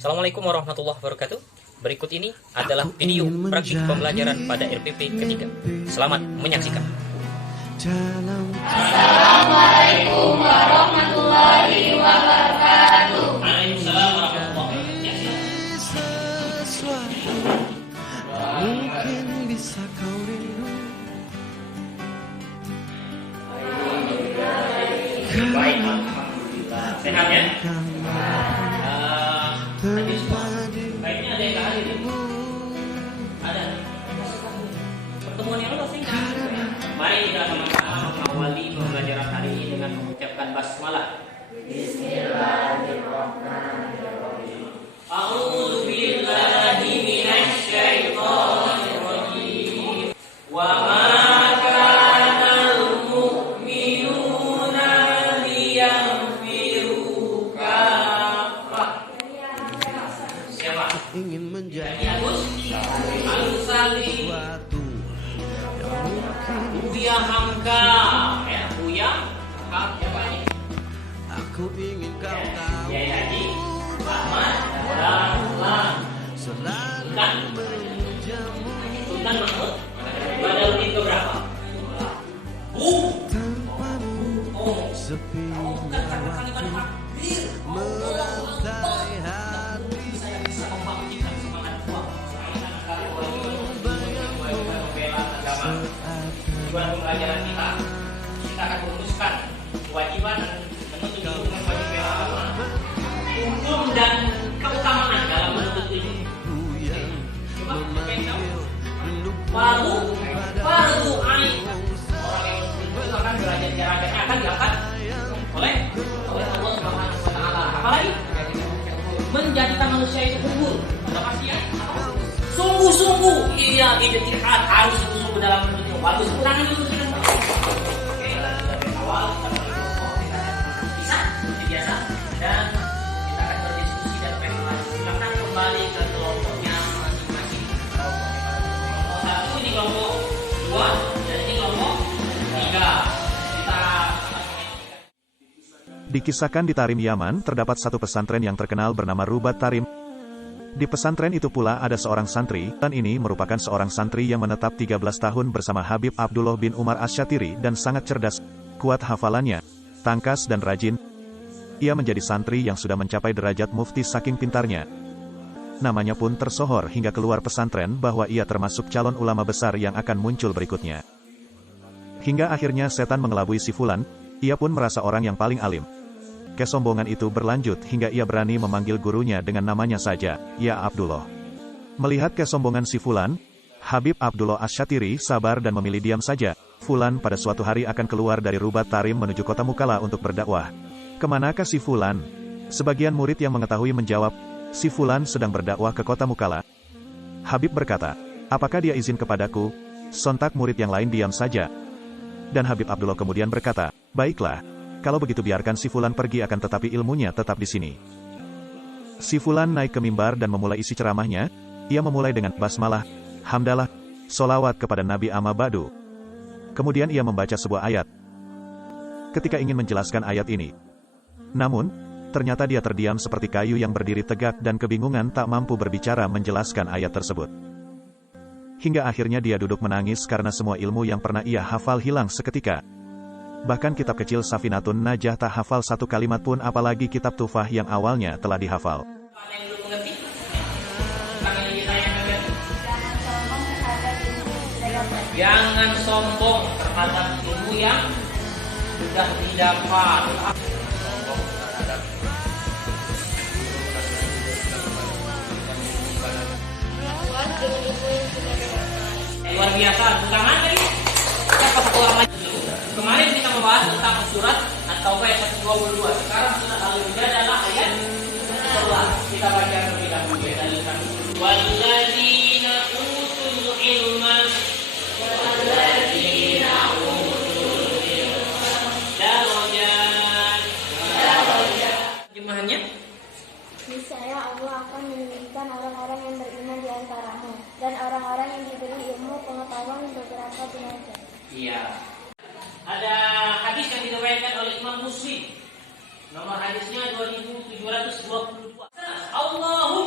Assalamualaikum warahmatullahi wabarakatuh. Berikut ini adalah video praktik pembelajaran pada RPP ketiga. Selamat menyaksikan. Assalamualaikum warahmatullahi wabarakatuh. Waalaikumsalam warahmatullahi wabarakatuh. Mungkin bisa kau rindu. Baik, alhamdulillah. Sehat ya? Baiknya ada yang nggak hadir? Ada. Pertemuan yang lo singkat. Mari kita sama-sama mengawali pembelajaran hari ini dengan mengucapkan basmalah. Bismillahirrahmanirrahim. A'udzu billahi minasy syaithanir rajim. Wa ma ingin menjadi sesuatu yang mungkin Buya Hamka ya Buya Hamka aku ingin kau tahu. ya Haji Ahmad Dahlan Selalu Sultan memujamu Sultan Mahmud Badaludin keberapa? tanpamu sepinya waktu merantai hati. Tujuan pembelajaran kita akan merumuskan kewajiban menuntut ilmu dengan wajib bela agama, hukum dan keutamaan dalam menuntut ilmu. Coba fardu ain orang yang itu akan belajar jaraknya akan diangkat oleh Allah Subhanahu wa taala. Apalagi menjadikan manusia itu unggul. Ada pasti ya? Sungguh-sungguh iya ijtihad harus sungguh-sungguh dalam menuntut ilmu. Bagus ulangan dulu kita. Oke, dari awal kita bisa seperti biasa dan kita akan berdiskusi dan berinteraksi. Silakan kembali ke kelompoknya masing-masing. Kelompok satu ini kelompok dua dan ini kelompok tiga. Kita Dikisahkan di Tarim Yaman, terdapat satu pesantren yang terkenal bernama Rubat Tarim. Di pesantren itu pula ada seorang santri, dan ini merupakan seorang santri yang menetap 13 tahun bersama Habib Abdullah bin Umar Asy-Syatiri dan sangat cerdas, kuat hafalannya, tangkas dan rajin. Ia menjadi santri yang sudah mencapai derajat mufti saking pintarnya. Namanya pun tersohor hingga keluar pesantren bahwa ia termasuk calon ulama besar yang akan muncul berikutnya. Hingga akhirnya setan mengelabui si Fulan, ia pun merasa orang yang paling alim. Kesombongan itu berlanjut hingga ia berani memanggil gurunya dengan namanya saja, ya Abdullah. Melihat kesombongan si Fulan, Habib Abdullah Asy-Syatiri sabar dan memilih diam saja. Fulan pada suatu hari akan keluar dari Rubat Tarim menuju kota Mukalla untuk berdakwah. Kemanakah si Fulan? Sebagian murid yang mengetahui menjawab, si Fulan sedang berdakwah ke kota Mukalla. Habib berkata, apakah dia izin kepadaku? Sontak murid yang lain diam saja. Dan Habib Abdullah kemudian berkata, baiklah. Kalau begitu biarkan si Fulan pergi akan tetapi ilmunya tetap di sini. Si Fulan naik ke mimbar dan memulai isi ceramahnya. Ia memulai dengan basmalah, hamdalah, solawat kepada Nabi Amma Ba'du. Kemudian ia membaca sebuah ayat. Ketika ingin menjelaskan ayat ini, namun, ternyata dia terdiam seperti kayu yang berdiri tegak dan kebingungan tak mampu berbicara menjelaskan ayat tersebut. Hingga akhirnya dia duduk menangis karena semua ilmu yang pernah ia hafal hilang seketika. Bahkan kitab kecil Safinatun Najah tak hafal satu kalimat pun, apalagi kitab Tufah yang awalnya telah dihafal. Jangan sombong terhadap ilmu yang sudah didapat. Luar biasa, bukan lagi. Siapa satu orang lagi? Kemarin kita membahas tentang surat At-Taubah ayat 122. Sekarang surat Al-Hujurat adalah ayat 11. Kita baca terlebih dahulu dari Walladzina utul ilma darajat. Terjemahannya? Niscaya Allah akan meninggikan orang-orang yang beriman di antaramu dan orang-orang yang diberi ilmu pengetahuan beberapa derajat. Iya. Ada hadis yang diriwayatkan oleh Imam Muslim. Nomor hadisnya 2722. Allahu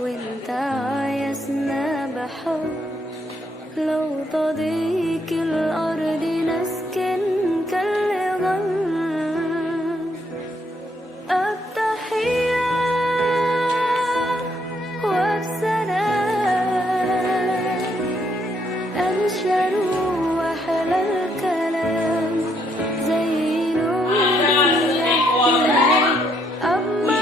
وانت عايزنا بحب لو تضيق الأرض نسكن كالغل التحية والسلام أنشر وأحلى الكلام زين أما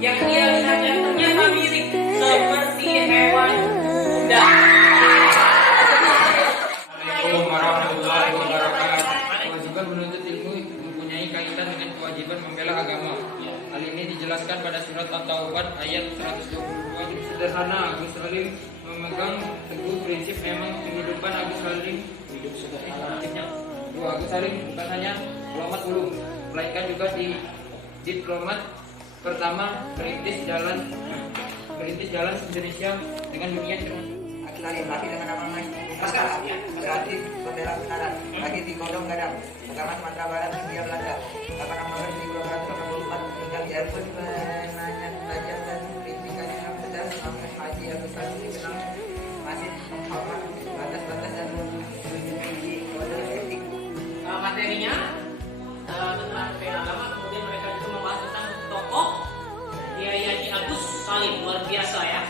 yang dia lihatnya ternyata mirip seperti hewan kuda. Assalamualaikum warahmatullahi wabarakatuh. Kewajiban menuntut ilmu mempunyai kaitan dengan kewajiban membela agama. Hal ini dijelaskan pada surat At-Taubah ayat 122. Sederhana, Agus Salim memegang teguh prinsip memang kehidupan Agus Salim hidup sederhana. Agus Salim bukan hanya diplomat ulum, melainkan juga diplomat pertama merintis jalan Indonesia dengan dunia cerah. Lari dengan nama masyarakat berarti bendera kebenaran lagi di Godong Gadang Agama Sumatera Barat Hindia Belanda 1884 tinggal di Erfurt menanya belajar dan pendidikan yang besar Muhammad Haji Agus Salim dikenal masih menghormat batas-batas dan menjunjung kode etik. Materinya tentang agama, kemudian mereka juga membahas tentang tokoh Kiai Haji Agus Salim, luar biasa ya.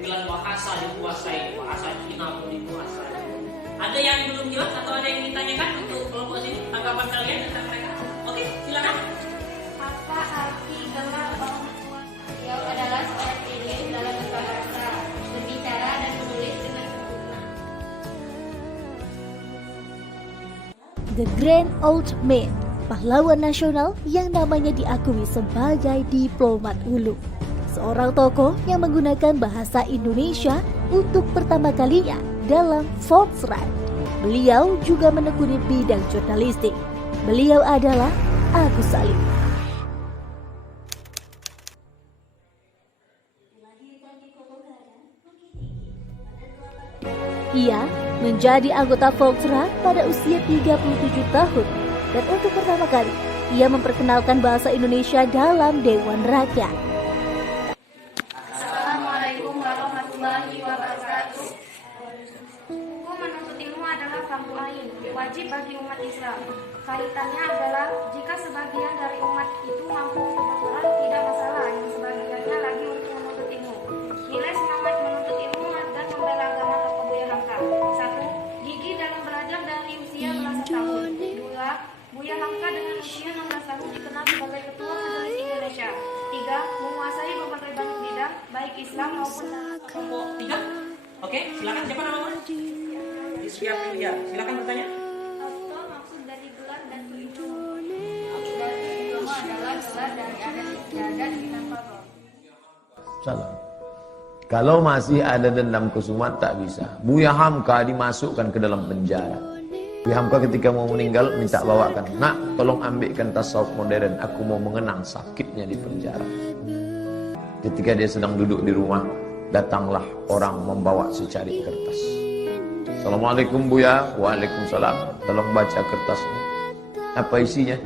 Bilang bahasa dikuasai, bahasa Cina pun dikuasai. Ada yang belum jelas atau ada yang ditanyakan untuk kelompok sini? Tanggapan kalian tentang mereka? Oke, silakan. apa arti gelar orang tua? Beliau adalah seorang ilim dalam berbahasa, berbicara dan menulis dengan sempurna. The Grand Old Man, pahlawan nasional yang namanya diakui sebagai diplomat ulung. Seorang tokoh yang menggunakan bahasa Indonesia untuk pertama kalinya dalam Volksraad. Beliau juga menekuni bidang jurnalistik. Beliau adalah Agus Salim. Ia menjadi anggota Volksraad pada usia 37 tahun dan untuk pertama kali ia memperkenalkan bahasa Indonesia dalam Dewan Rakyat. Assalamualaikum warahmatullahi wabarakatuh. Hukum menuntut ilmu adalah fardu ain, wajib bagi umat Islam. Kaitannya adalah jika sebagian dari umat itu mampu untuk berperang, tidak masalah. Yang sebagiannya lagi untuk menuntut ilmu. Nilai semangat menuntut ilmu dan membela agama tokoh Buya Hamka. 1. Gigih dalam belajar dari usia belasan tahun. 2. Buya Hamka dengan usia 16 tahun dikenal sebagai Ketua Majelis Indonesia. 3. Menguasai berbagai banyak bidang, baik Islam maupun Kelompok 3. Oke, silakan. Siapa namanya? Rizkia Prilia. Silakan bertanya. Apa maksud dari gelar dan diploma? Maksud dari diploma adalah gelar dari adat istiadat tanpa rol. Salah. Kalau masih ada dendam kesumat tak bisa. Buya Hamka dimasukkan ke dalam penjara. Buya Hamka ketika mau meninggal minta bawakan, nak tolong ambilkan tasawuf modern, aku mau mengenang sakitnya di penjara. Ketika dia sedang duduk di rumah, datanglah orang membawa secari kertas. Assalamualaikum Buya. Waalaikumsalam. Tolong baca kertas ini. Apa isinya?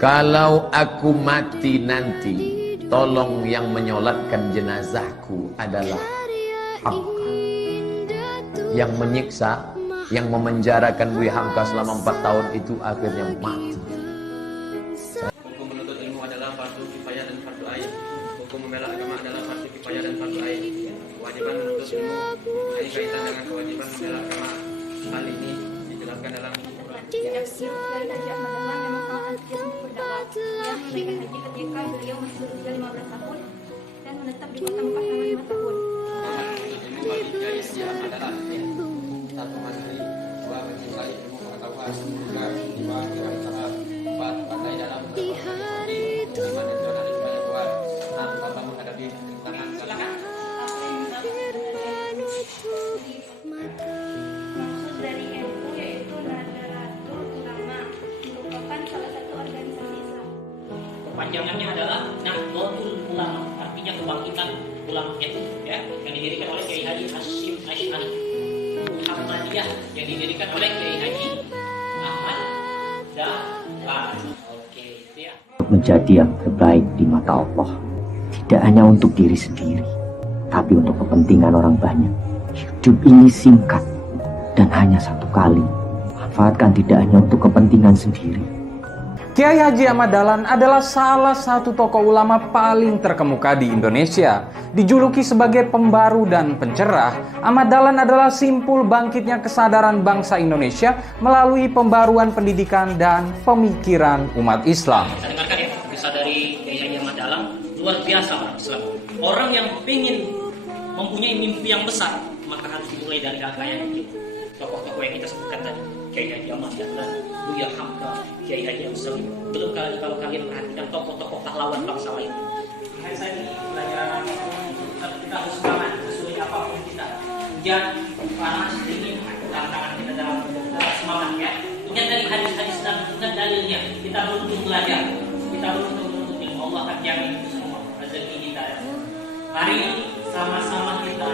Kalau aku mati nanti, tolong yang menyolatkan jenazahku adalah Hamka. Yang menyiksa, yang memenjarakan Buya Hamka selama 4 tahun itu akhirnya mati. Hukum menuntut ilmu adalah fardu kifayah dan fardu ain. Hukum membela agama adalah fardu kifayah dan fardu ain. Kewajiban menuntut ilmu mempunyai kaitan dengan kewajiban membela agama. Hal ini dijelaskan dalam Kiai Haji Ahmad Dahlan memang sangat antusias untuk berdakwah. Dia menunaikan haji ketika beliau masih berusia 15 tahun dan menetap di kota Mekah selama 5 tahun. menuntut ilmu bagi Kiai Haji Ahmad Dahlan. 1. Mandiri. 2. Mencintai ilmu pengetahuan. 3. Jiwa kewirausahaan. 4. Pandai dalam berkomunikasi. 5. Nasionalisme yang kuat. 6. Tanpa menghadapi rintangan. Silakan. Maksud dari NU yaitu Nahdlatul Ulama, merupakan salah satu organisasi Islam. Panjangannya adalah Nahdlatul Ulama, artinya kebangkitan ulama NU ya, yang didirikan oleh Kiai Haji Hasyim Asy'ari. Syariah yang didirikan oleh Kiai Haji Ahmad Dahlan. Oke, ya. Menjadi yang terbaik di mata Allah, tidak hanya untuk diri sendiri, tapi untuk kepentingan orang banyak. Hidup ini singkat dan hanya satu kali. Manfaatkan tidak hanya untuk kepentingan sendiri. Kiai Haji Ahmad Dahlan adalah salah satu tokoh ulama paling terkemuka di Indonesia. Dijuluki sebagai pembaru dan pencerah, Ahmad Dahlan adalah simpul bangkitnya kesadaran bangsa Indonesia melalui pembaruan pendidikan dan pemikiran umat Islam. Saya dengarkan ya, kisah dari Kiai Haji Ahmad Dahlan, luar biasa orang Islam. Orang yang ingin mempunyai mimpi yang besar, maka harus dimulai dari kakaknya gitu. Tokoh-tokoh yang kita sebutkan tadi, Kiai Haji Ahmad Dahlan, Buya Hamka, Kiai Haji Muslim. Belum kali kalau kalian perhatikan tokoh-tokoh pahlawan bangsa lain. Hai saya ini pelajaran kita harus semangat sesuai apapun kita. Hujan, panas, dingin, tantangan kita dalam semangat ya. Ingat dari hadis-hadis dan ingat dalilnya. Kita perlu belajar. Kita perlu menuntut ilmu. Allah akan jamin itu semua rezeki kita. Mari sama-sama kita